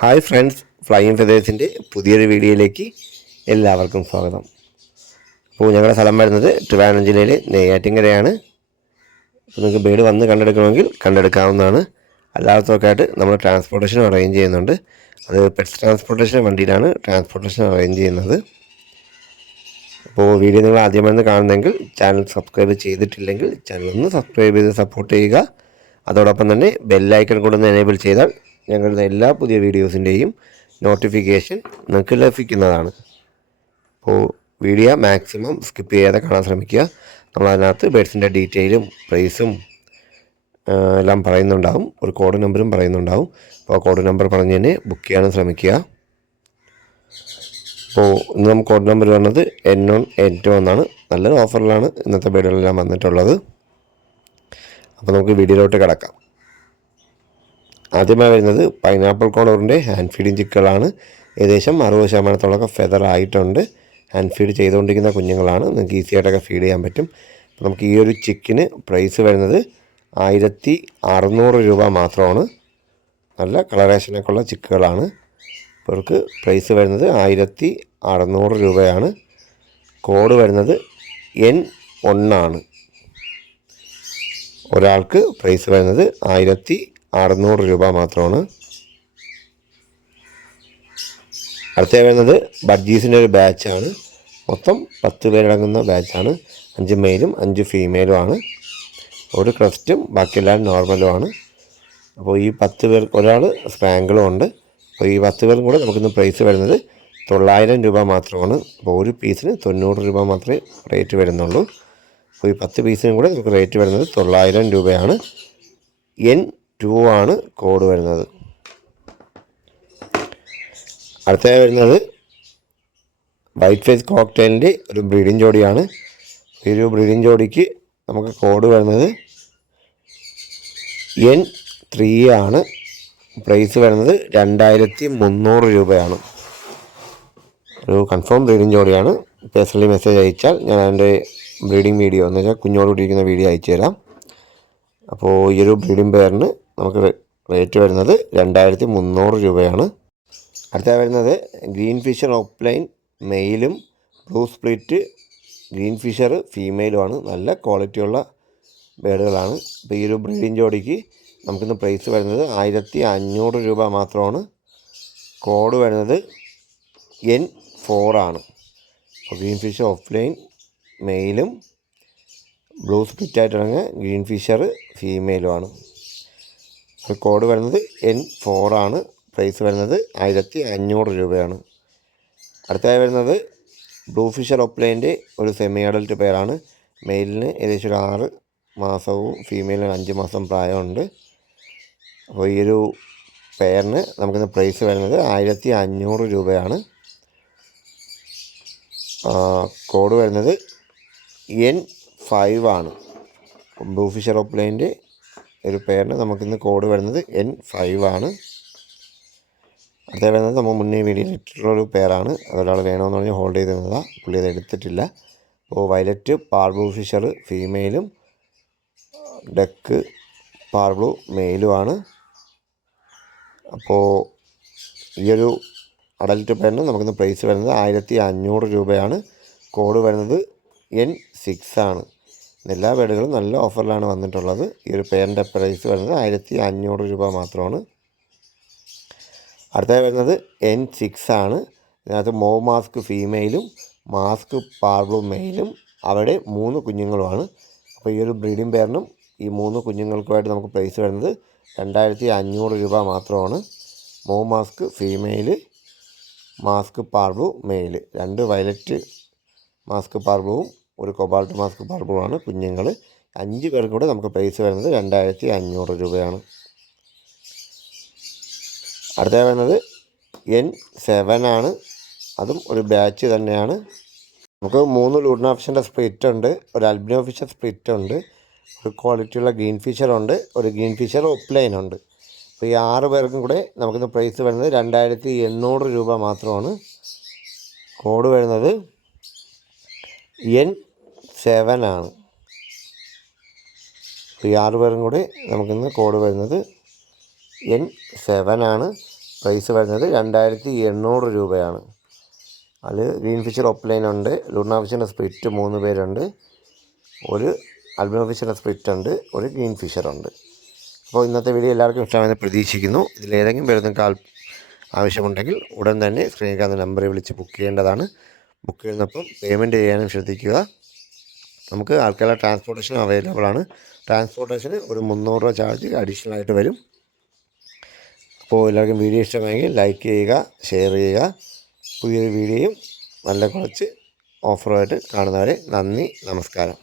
Hi friends flying ഫെതേഴ്സിന്റെ പുതിയൊരു വീഡിയോയിലേക്ക് എല്ലാവർക്കും സ്വാഗതം. അപ്പോൾ ഞങ്ങളുടെ സ്ഥലം വരുന്നത് ട്രിവാൻഡ്രം ജില്ലയിലെ നെയ്യാറ്റിങ്കരയാണ്. അപ്പോൾ നിങ്ങൾക്ക് ബേഡ് വന്ന് കണ്ടെടുക്കണമെങ്കിൽ കണ്ടെടുക്കാവുന്നതാണ്. അല്ലാത്തവർക്കായിട്ട് നമ്മൾ ട്രാൻസ്പോർട്ടേഷൻ അറേഞ്ച് ചെയ്യുന്നുണ്ട്. അത് പെറ്റ്സ് ട്രാൻസ്പോർട്ടേഷൻ വണ്ടിയിലാണ് ട്രാൻസ്പോർട്ടേഷൻ അറേഞ്ച് ചെയ്യുന്നത്. അപ്പോൾ വീഡിയോ നിങ്ങൾ ആദ്യമായി കാണുന്നെങ്കിൽ ചാനൽ സബ്സ്ക്രൈബ് ചെയ്തിട്ടില്ലെങ്കിൽ ചാനൽ ഒന്ന് സബ്സ്ക്രൈബ് ചെയ്ത് സപ്പോർട്ട് ചെയ്യുക. അതോടൊപ്പം തന്നെ ബെല്ലൈക്കൺ കൂടെ ഒന്ന് എനേബിൾ ചെയ്താൽ ഞങ്ങളുടെ എല്ലാ പുതിയ വീഡിയോസിന്റെയും നോട്ടിഫിക്കേഷൻ നിങ്ങൾക്ക് ലഭിക്കുന്നതാണ്. അപ്പോൾ വീഡിയോ മാക്സിമം സ്കിപ്പ് ചെയ്യാതെ കാണാൻ ശ്രമിക്കുക. നമ്മളതിനകത്ത് ബേഡ്സിന്റെ ഡീറ്റെയിലും പ്രൈസും എല്ലാം പറയുന്നുണ്ടാവും. ഒരു കോഡ് നമ്പറും പറയുന്നുണ്ടാവും. അപ്പോൾ ആ കോഡ് നമ്പർ പറഞ്ഞ് തന്നെ ബുക്ക് ചെയ്യാനും ശ്രമിക്കുക. അപ്പോൾ ഇന്ന് നമുക്ക് കോഡ് നമ്പർ വരുന്നത് എൻ ഒൺ എൻ ടു എന്നാണ്. നല്ലൊരു ഓഫറിലാണ് ഇന്നത്തെ ബേഡുകളെല്ലാം വന്നിട്ടുള്ളത്. അപ്പോൾ നമുക്ക് വീഡിയോയിലോട്ട് കിടക്കാം. ആദ്യമായി വരുന്നത് പൈനാപ്പിൾ കോളറിന്റെ ഹാൻഡ് ഫീഡിങ് ചിക്കുകളാണ് ഏകദേശം അറുപത് ശതമാനത്തോളമൊക്കെ ഫെദർ ആയിട്ടുണ്ട്. ഹാൻഡ് ഫീഡ് ചെയ്തുകൊണ്ടിരിക്കുന്ന കുഞ്ഞുങ്ങളാണ്. നിങ്ങൾക്ക് ഈസി ആയിട്ടൊക്കെ ഫീഡ് ചെയ്യാൻ പറ്റും. അപ്പോൾ നമുക്ക് ഈ ഒരു ചിക്കിന് പ്രൈസ് വരുന്നത് ആയിരത്തി അറുന്നൂറ് രൂപ മാത്രമാണ്. നല്ല കളറേഷനൊക്കെ ഉള്ള ചിക്കുകളാണ് ഇവർക്ക് പ്രൈസ് വരുന്നത് ആയിരത്തി അറുന്നൂറ് രൂപയാണ്. കോഡ് വരുന്നത് എൻ ഒന്നാണ് ഒരാൾക്ക് പ്രൈസ് വരുന്നത് ആയിരത്തി അറുന്നൂറ് രൂപ മാത്രമാണ്. അടുത്ത വരുന്നത് ബഡ്ജീസിന്റെ ഒരു ബാച്ചാണ് മൊത്തം പത്ത് പേരടങ്ങുന്ന ബാച്ചാണ് അഞ്ച് മെയിലും അഞ്ച് ഫീമെയിലും ആണ്. ഒരു ക്രസ്റ്റും ബാക്കിയെല്ലാം നോർമലും ആണ്. അപ്പോൾ ഈ പത്ത് പേർ ഒരാൾ സ്പാങ്കിളും ഉണ്ട്. അപ്പോൾ ഈ പത്ത് പേർക്കും കൂടെ നമുക്കിന്ന് പ്രൈസ് വരുന്നത് തൊള്ളായിരം രൂപ മാത്രമാണ്. അപ്പോൾ ഒരു പീസിന് തൊണ്ണൂറ് രൂപ മാത്രമേ റേറ്റ് വരുന്നുള്ളൂ. അപ്പോൾ ഈ പത്ത് പീസിനും കൂടെ നമുക്ക് റേറ്റ് വരുന്നത് തൊള്ളായിരം രൂപയാണ്. എൻ ടു ആണ് കോഡ് വരുന്നത്. അടുത്തതായി വരുന്നത് വൈറ്റ് ഫേസ് കോക്ടെയിലിന്റെ ഒരു ബ്രീഡിംഗ് ജോഡിയാണ്. ഈ ഒരു ബ്രീഡിംഗ് ജോഡിക്ക് നമുക്ക് കോഡ് വരുന്നത് എൻ ത്രീ ആണ്. പ്രൈസ് വരുന്നത് രണ്ടായിരത്തി മുന്നൂറ് രൂപയാണ്. ഒരു കൺഫേം ബ്രീഡിംഗ് ജോഡിയാണ്. പേഴ്സണലി മെസ്സേജ് അയച്ചാൽ ഞാൻ അതിന്റെ ബ്രീഡിംഗ് വീഡിയോ എന്ന് വെച്ചാൽ കുഞ്ഞോട് കൂട്ടിയിരിക്കുന്ന വീഡിയോ അയച്ചു തരാം അപ്പോൾ ഈ ഒരു ബ്രീഡിംഗ് പെയറിന് നമുക്ക് റേറ്റ് വരുന്നത് രണ്ടായിരത്തി മുന്നൂറ് രൂപയാണ്. അടുത്ത വരുന്നത് ഗ്രീൻ ഫിഷർ ഓപ്ലൈൻ മെയിലും ബ്ലൂ സ്പ്ലിറ്റ് ഗ്രീൻ ഫിഷർ ഫീമെയിലുമാണ്. നല്ല ക്വാളിറ്റിയുള്ള ബേഡുകളാണ്. അപ്പോൾ ഈ ഒരു ബ്രീഡിംഗ് ജോഡിക്ക് നമുക്കിന്ന് പ്രൈസ് വരുന്നത് ആയിരത്തി അഞ്ഞൂറ് രൂപ മാത്രമാണ്. കോഡ് വരുന്നത് എൻ ഫോറാണ് ഗ്രീൻ ഫിഷർ ഓഫ്ലൈൻ മെയിലും ബ്ലൂ സ്പ്ലിറ്റ് ആയിട്ടിറങ്ങിയ ഗ്രീൻ ഫിഷർ ഫീമെയിലുമാണ്. കോഡ് വരുന്നത് എൻ ഫോറാണ് പ്രൈസ് വരുന്നത് ആയിരത്തി അഞ്ഞൂറ് രൂപയാണ്. അടുത്തതായി വരുന്നത് ബ്ലൂ ഫിഷർ ഒപ്ലൈന്റെ ഒരു സെമി അഡൽട്ട് പേരാണ് മെയിലിന് ഏകദേശം ഒരു ആറ് മാസവും ഫീമെയിലിന് അഞ്ച് മാസം പ്രായമുണ്ട്. അപ്പോൾ ഈ ഒരു പെയറിന് നമുക്കിന്ന് പ്രൈസ് വരുന്നത് ആയിരത്തി അഞ്ഞൂറ് രൂപയാണ് കോഡ് വരുന്നത് എൻ ഫൈവ് ആണ്. ബ്ലൂ ഫിഷർ ഓപ്ലൈന്റെ ഒരു പേരിന് നമുക്കിന്ന് കോഡ് വരുന്നത് എൻ ഫൈവ് ആണ്. അടുത്ത വരുന്നത് നമ്മൾ മുന്നേ വീഡിയോയിലിട്ടുള്ള ഒരു പേരാണ് അതൊരാൾ വേണമെന്ന് പറഞ്ഞ് ഹോൾഡ് ചെയ്ത് തന്നതാണ് പുള്ളി അത് എടുത്തിട്ടില്ല. അപ്പോൾ വയലറ്റ് പാർബ്ലൂ ഫിഷർ ഫീമെയിലും ഡക്ക് പാർബ്ലൂ മെയിലുമാണ് അപ്പോൾ ഈ ഒരു അഡൽട്ട് പേരിന് നമുക്കിന്ന് പ്രൈസ് വരുന്നത് ആയിരത്തി അഞ്ഞൂറ് രൂപയാണ്. കോഡ് വരുന്നത് എൻ സിക്സ് ആണ്. എല്ലാ ബേഡുകളും നല്ല ഓഫറിലാണ് വന്നിട്ടുള്ളത്. ഈ ഒരു പേരിന്റെ പ്രൈസ് വരുന്നത് ആയിരത്തി അഞ്ഞൂറ് രൂപ മാത്രമാണ്. അടുത്തായി വരുന്നത് എൻ സിക്സ് ആണ്. ഇതിനകത്ത് മോ മാസ്ക് ഫീമെയിലും മാസ്ക് പാർബ്ലൂ മെയിലും അവിടെ മൂന്ന് കുഞ്ഞുങ്ങളുമാണ്. അപ്പോൾ ഈ ഒരു ബ്രീഡിംഗ് പെയറിനും ഈ മൂന്ന് കുഞ്ഞുങ്ങൾക്കുമായിട്ട് നമുക്ക് പ്രൈസ് വരുന്നത് രണ്ടായിരത്തി അഞ്ഞൂറ് രൂപ മാത്രമാണ്. മോ mask female mask parblue male രണ്ട് വയലറ്റ് മാസ്ക് പാർബ്ലൂവും ഒരു കൊബാൾട്ട് മാസ്ക് ബൾബുമാണ് കുഞ്ഞുങ്ങൾ അഞ്ച് പേർക്കും കൂടെ നമുക്ക് പ്രൈസ് വരുന്നത് രണ്ടായിരത്തി അഞ്ഞൂറ് രൂപയാണ്. അടുത്ത വരുന്നത് എൻ സെവൻ ആണ്. അതും ഒരു ബാച്ച് തന്നെയാണ്. നമുക്ക് മൂന്ന് ലൂഡൻ ഓപ്ഷന്റെ സ്പ്ലിറ്റ് ഉണ്ട് ഒരു അൽബിനോ ഫിഷർ സ്പ്ലിറ്റ് ഉണ്ട് ഒരു ക്വാളിറ്റിയുള്ള ഗ്രീൻ ഫിഷർ ഉണ്ട് ഒരു ഗ്രീൻ ഫിഷർ ഒപ്ലൈൻ ഉണ്ട്. അപ്പോൾ ഈ ആറ് പേർക്കും കൂടെ നമുക്കിന്ന് പ്രൈസ് വരുന്നത് രണ്ടായിരത്തി എണ്ണൂറ് രൂപ മാത്രമാണ്. കോഡ് വരുന്നത് എൻ സെവൻ ആണ്. ഈ ആറ് പേരും കൂടി നമുക്കിന്ന് കോഡ് വരുന്നത് എൻ സെവൻ ആണ്. പ്രൈസ് വരുന്നത് രണ്ടായിരത്തി എണ്ണൂറ് രൂപയാണ്. അതിൽ ഗ്രീൻ ഫിഷർ ഒപ്ലൈൻ ഉണ്ട്. ലൂണ ഫിഷറിന്റെ സ്പ്രിറ്റ് മൂന്ന് പേരുണ്ട്. ഒരു അൽബിനോ ഫിഷറിന്റെ സ്പ്രിറ്റ് ഉണ്ട്. ഒരു ഗ്രീൻ ഫിഷർ ഉണ്ട്. അപ്പോൾ ഇന്നത്തെ വീഡിയോ എല്ലാവർക്കും ഇഷ്ടമായെന്ന് പ്രതീക്ഷിക്കുന്നു. ഇതിലേതെങ്കിലും ആൾ- ആവശ്യമുണ്ടെങ്കിൽ ഉടൻ തന്നെ സ്ക്രീനിൽ കാണുന്ന നമ്പറിൽ വിളിച്ച് ബുക്ക് ചെയ്യേണ്ടതാണ്. ബുക്ക് ചെയ്യുന്നപ്പം പേയ്മെന്റ് ചെയ്യാനും ശ്രദ്ധിക്കുക. നമുക്ക് ആൾക്കാരുടെ ട്രാൻസ്പോർട്ടേഷൻ അവൈലബിൾ ആണ്. ട്രാൻസ്പോർട്ടേഷന് ഒരു മുന്നൂറ് രൂപ ചാർജ് അഡീഷണൽ ആയിട്ട് വരും. അപ്പോൾ എല്ലാവർക്കും വീഡിയോ ഇഷ്ടമായെങ്കിൽ ലൈക്ക് ചെയ്യുക ഷെയർ ചെയ്യുക. പുതിയൊരു വീഡിയോയും നല്ല കുറച്ച് ഓഫറുമായിട്ട് കാണുന്നവരെ നന്ദി നമസ്കാരം.